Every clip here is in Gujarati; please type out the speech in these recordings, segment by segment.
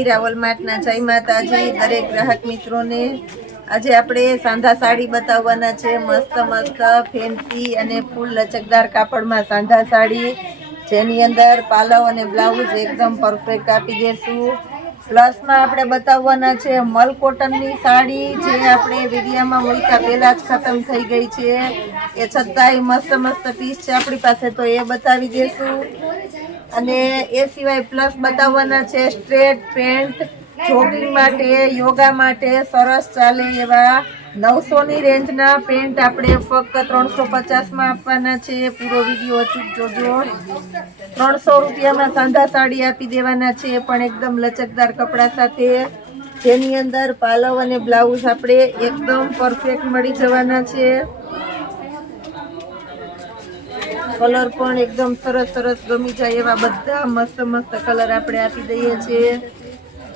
મીરા વોલમાર્ટના જય માતાજી દરેક ગ્રાહક મિત્રોને। આજે આપણે સાંધા સાડી બતાવવાના છે, મસ્ત મસ્ત ફેન્સી અને ફૂલ લચકદાર કાપડમાં સાંધા સાડી, જેની અંદર પાલવ અને બ્લાઉઝ એકદમ પરફેક્ટ આપી દેશું। પ્લસમાં આપણે બતાવવાના છે મલ કોટનની સાડી, જે આપણે વિડીયામાં મૂક્યા પહેલા જ ખતમ થઈ ગઈ છે, એ છતાંય મસ્ત મસ્ત પીસ છે આપણી પાસે, તો એ બતાવી દેશું। અને એ સિવાય પ્લસ બતાવવાના છે સ્ટ્રેટ પેન્ટ, જોગિંગ માટે, યોગા માટે સરસ ચાલે એવા 900 ની રેન્જના પેન્ટ આપણે ફક્ત 350 માં આપવાના છે। પૂરો વિડીયો અચૂક જોજો। 300 રૂપિયામાં સાંધા સાડી આપી દેવાના છે, પણ એકદમ લચકદાર કપડા સાથે, જેની અંદર પાલવ અને બ્લાઉઝ આપણે એકદમ પરફેક્ટ મળી જવાના છે। કલર પણ એકદમ સરસ સરસ ગમી જાય એવા બધા મસ્ત મસ્ત કલર આપણે આપી દઈએ છીએ।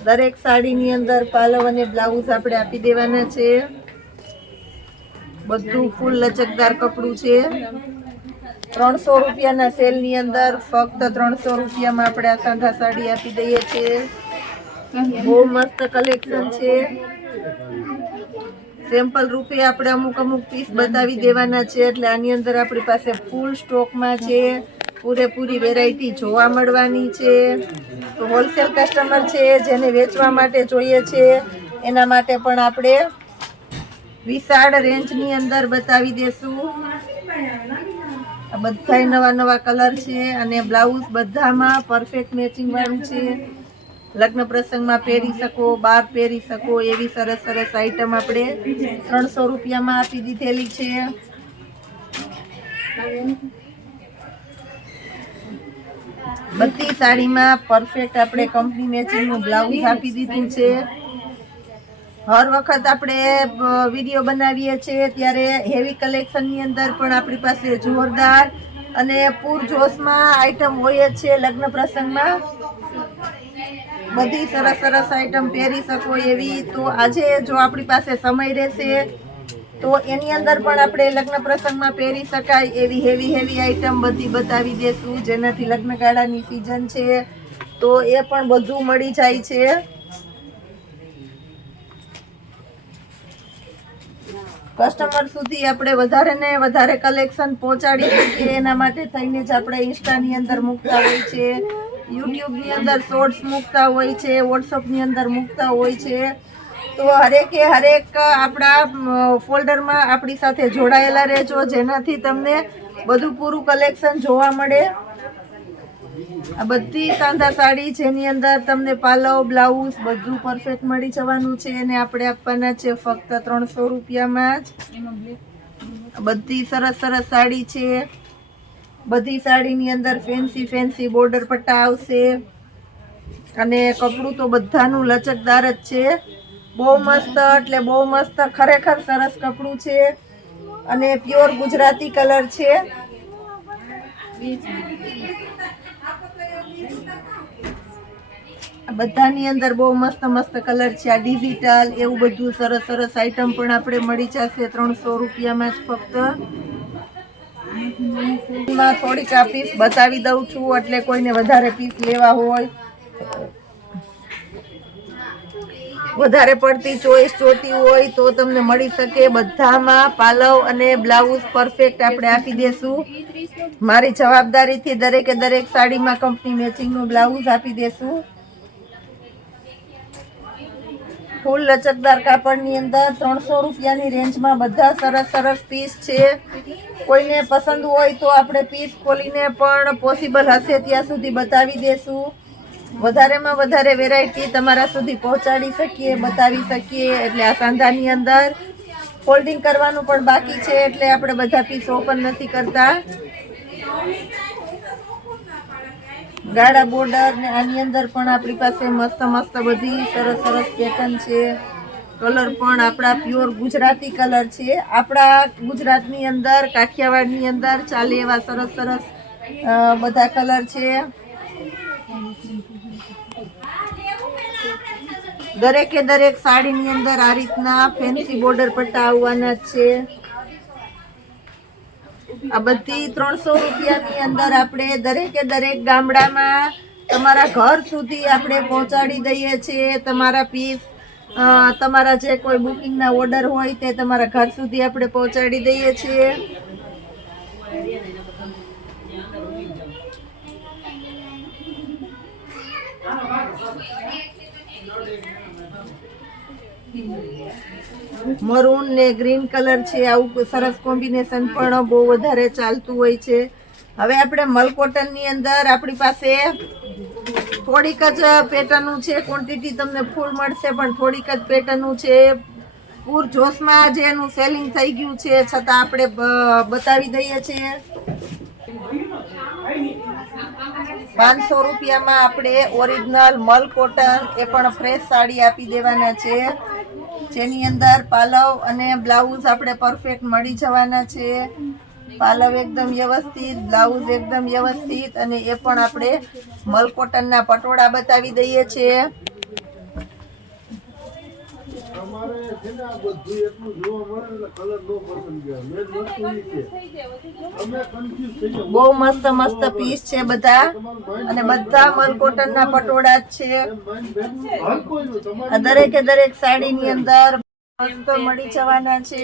દરેક સાડીની અંદર પાલવ અને બ્લાઉઝ આપણે આપી દેવાના છે। બધું ફૂલ લચકદાર કપડું છે। 300 રૂપિયાના સેલની અંદર ફક્ત 300 રૂપિયામાં આપણે આ સાંધા સાડી આપી દઈએ છીએ। બહુ મસ્ત કલેક્શન છે। સેમ્પલ રૂપે આપણે અમુક પીસ બતાવી દેવાના છે, એટલે આની અંદર આપણી પાસે ફૂલ સ્ટોકમાં છે, પૂરેપૂરી વેરાયટી જોવા મળવાની છે। તો હોલસેલ કસ્ટમર છે, જેને વેચવા માટે જોઈએ છે, એના માટે પણ આપણે વિશાળ રેન્જની અંદર બતાવી દેશું। આ બધાય નવા નવા કલર છે, અને બ્લાઉઝ બધામાં પરફેક્ટ મેચિંગ વાળું છે। લગ્ન પ્રસંગમાં પહેરી શકો, બહાર પહેરી શકો એવી સરસ સરસ આઈટમ આપણે 300 રૂપિયામાં આપી દીધેલી છે। બધી સાડીમાં પરફેક્ટ આપણે કંપની મેચિંગનું બ્લાઉઝ આપી દીધું છે। હર વખત આપણે વિડીયો બનાવીએ છીએ ત્યારે હેવી કલેક્શનની અંદર પણ આપણી પાસે જોરદાર અને પૂરજોશમાં આઈટમ હોય જ છે। લગ્ન પ્રસંગમાં બધી સરસ સરસ આઈટમ પહેરી શકો એવી, તો આજે જો આપણી પાસે સમય રહેશે તો એની અંદર પણ આપણે લગ્ન પ્રસંગમાં પહેરી શકાય એવી હેવી આઈટમ બધી બતાવી દેશું, જેનાથી લગ્નગાળાની સિઝન છે તો એ પણ બધું મળી જાય છે। કસ્ટમર સુધી આપણે વધારે ને વધારે કલેક્શન પહોંચાડી શકીએ, એના માટે થઈને જ આપણે ઇન્સ્ટાની અંદર મૂકતા હોય છે, યુટ્યુબની અંદર શોર્ટ્સ મૂકતા હોય છે, વોટ્સઅપની અંદર મૂકતા હોય છે। તો હરેક આપણા ફોલ્ડરમાં આપણી સાથે જોડાયેલા રહેજો, જેનાથી તમને બધું પૂરું કલેક્શન જોવા મળે। આ બધી સાંધા સાડી, જેની અંદર તમને પાલવ બ્લાઉઝ બધું પરફેક્ટ મળી જવાનું છે, અને આપણે આપવાના છે ફક્ત 300 રૂપિયામાં જ। બધી સરસ સરસ સાડી છે। બધી સાડીની અંદર ફેન્સી બોર્ડર પટ્ટા આવશે, અને કપડું તો બધાનું લચકદાર જ છે। બહુ મસ્ત એટલે બહુ મસ્ત, ખરેખર સરસ કપડું છે, અને પ્યોર ગુજરાતી કલર છે। બધાની અંદર બહુ મસ્ત મસ્ત કલર છે। આ ડિજિટલ એવું બધું સરસ સરસ આઈટમ પણ આપણે મળી જશે 300 રૂપિયામાં જ ફક્ત। થોડીક આ પીસ બતાવી દઉં છું, એટલે કોઈને વધારે પીસ લેવા હોય, વધારે પડતી ચોઈસ જોતી હોય તો તમને મળી શકે। બધામાં પાલવ અને બ્લાઉઝ પરફેક્ટ આપણે આપી દેશું। મારી જવાબદારીથી દરેક સાડીમાં કંપની મેચિંગનું બ્લાઉઝ આપી દેશું। ફૂલ લચકદાર કાપડની અંદર 300 રૂપિયાની રેન્જમાં બધા સરસ સરસ પીસ છે। કોઈને પસંદ હોય તો આપણે પીસ ખોલીને પણ પોસિબલ હશે ત્યાં સુધી બતાવી દેશું। વધારેમાં વધારે વેરાયટી તમારા સુધી પહોંચાડી શકીએ, બતાવી શકીએ। એટલે આ સાંધાની અંદર ફોલ્ડિંગ કરવાનું પણ બાકી છે, એટલે આપણે બધા પીસ ઓપન નથી કરતા। ગાળા બોર્ડર ને આની અંદર પણ આપણી પાસે મસ્ત મસ્ત બધી સરસ સરસ પેટર્ન છે। કલર પણ આપણા પ્યોર ગુજરાતી કલર છે। આપણા ગુજરાતની અંદર, કાઠિયાવાડની અંદર ચાલે એવા સરસ સરસ બધા કલર છે। દરેક સાડીની અંદર આ રીતના ફેન્સી બોર્ડર પટ્ટા આવવાના છે। આ બધી 300 રૂપિયાની અંદર આપણે દરેક ગામડામાં તમારા ઘર સુધી આપણે પહોંચાડી દઈએ છીએ. તમારા પીસ તમારા જે કોઈ બુકિંગના ઓર્ડર હોય તે તમારા ઘર સુધી આપણે પહોંચાડી દઈએ છીએ. મરૂન ને ગ્રીન કલર છે, આવું સરસ કોમ્બિનેશન પણ બહુ વધારે ચાલતું હોય છે. હવે આપણે મલ કોટનની અંદર આપણી પાસે થોડીક જ પેટર્નનું છે, ક્વોન્ટિટી તમને ફૂલ મળશે પણ થોડીક જ પેટર્નનું છે. પૂર જોશમાં જે એનું સેલિંગ થઈ ગયું છે છતાં આપણે બતાવી દઈએ છીએ. 500 રૂપિયામાં આપણે ઓરિજિનલ મલ કોટન એ પણ ફ્રેશ સાડી આપી દેવાના છે, જેની અંદર પાલવ અને બ્લાઉઝ આપણે પરફેક્ટ મળી જવાના છે. પાલવ એકદમ વ્યવસ્થિત, બ્લાઉઝ એકદમ વ્યવસ્થિત, અને એ પણ આપણે મલ કોટનના પટોળા બતાવી દઈએ છીએ. બહુ મસ્ત મસ્ત પીસ છે બધા, અને બધા મલ કોટનના પટોળા જ છે. દરેકે દરેક સાડીની અંદર મસ્ત મળી જવાના છે.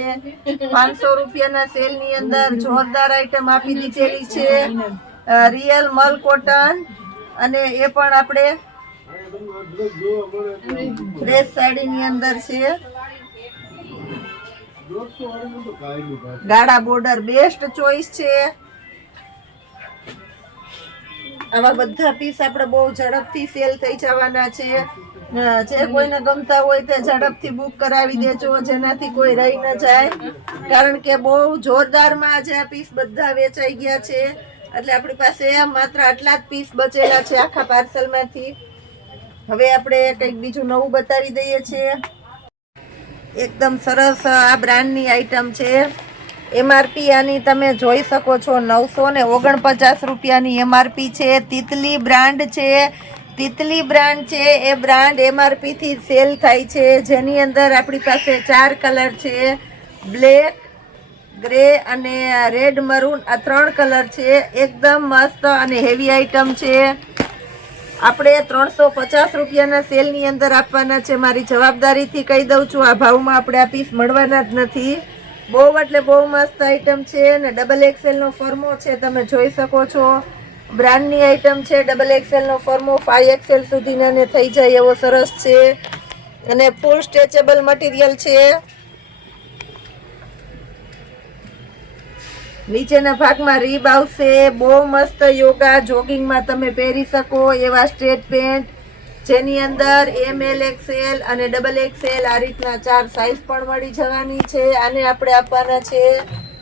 500 રૂપિયાના સેલ ની અંદર જોરદાર આઈટમ આપી દીધેલી છે, રિયલ મલ કોટન, અને એ પણ આપણે ફ્રેશ સાડીની અંદર છે. ગાળા બોર્ડર બેસ્ટ ચોઈસ છે. આવા બધા પીસ આપણે બહુ ઝડપથી સેલ થઈ જવાના છે. જે કોઈને ગમતા હોય તે ઝડપથી બુક કરાવી દેજો, જેનાથી કોઈ રહી ન જાય, કારણ કે બહુ જોરદારમાં આજે આ પીસ બધા વેચાઈ ગયા છે. એટલે આપણી પાસે માત્ર આટલા જ પીસ બચેલા છે આખા પાર્સલમાંથી. હવે આપણે કંઈક બીજું નવું બતાવી દઈએ છીએ. એકદમ સરસ આ બ્રાન્ડની આઈટમ છે. એમઆરપી આની તમે જોઈ શકો છો 949 રૂપિયાની એમઆરપી છે. તિતલી બ્રાન્ડ છે. તિતલી બ્રાન્ડ છે એ બ્રાન્ડ એમઆરપી થી સેલ થાય છે, જેની અંદર આપણી પાસે 4 કલર છે, બ્લેક, ગ્રે અને રેડ મરૂન, આ 3 કલર છે. એકદમ મસ્ત અને હેવી આઈટમ છે. આપણે 350 રૂપિયાના સેલની અંદર આપવાના છે. મારી જવાબદારીથી કહી દઉં છું, આ ભાવમાં આપણે આ પીસ મળવાના જ નથી. બહુ એટલે બહુ મસ્ત આઈટમ છે, અને ડબલ એક્સેલ નો ફોર્મો છે, તમે જોઈ શકો છો. બ્રાન્ડની આઈટમ છે. ડબલ એક્સેલ નો ફોર્મો 5XL સુધીના થઈ જાય એવો સરસ છે, અને ફૂલ સ્ટ્રેચેબલ મટીરિયલ છે. નીચેના ભાગમાં રીબ આવશે. બહુ મસ્ત યોગા જોગિંગમાં તમે પહેરી શકો એવા સ્ટ્રેટ પેન્ટ, જેની અંદર ML XL અને ડબલ XL આ રીતના 4 સાઈઝ પણ મળી જવાની છે. આને આપણે આપવાના છે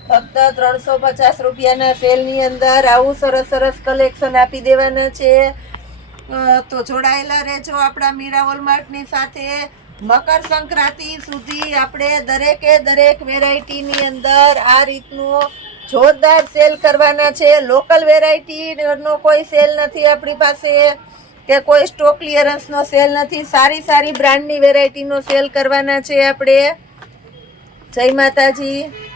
ફક્ત 350 રૂપિયાના સેલની અંદર. આવું સરસ સરસ કલેક્શન આપી દેવાના છે. તો જોડાયેલા રહેજો આપણા મીરા વોલમાર્ટની સાથે. મકર સંક્રાંતિ સુધી આપણે દરેકે દરેક વેરાયટીની અંદર આ રીતનું જોરદાર સેલ કરવાના છે. લોકલ વેરાયટીનો કોઈ સેલ નથી આપણી પાસે, કે કોઈ સ્ટોક ક્લિયરન્સનો સેલ નથી. સારી સારી બ્રાન્ડની વેરાયટીનો સેલ કરવાના છે આપણે. જય માતાજી.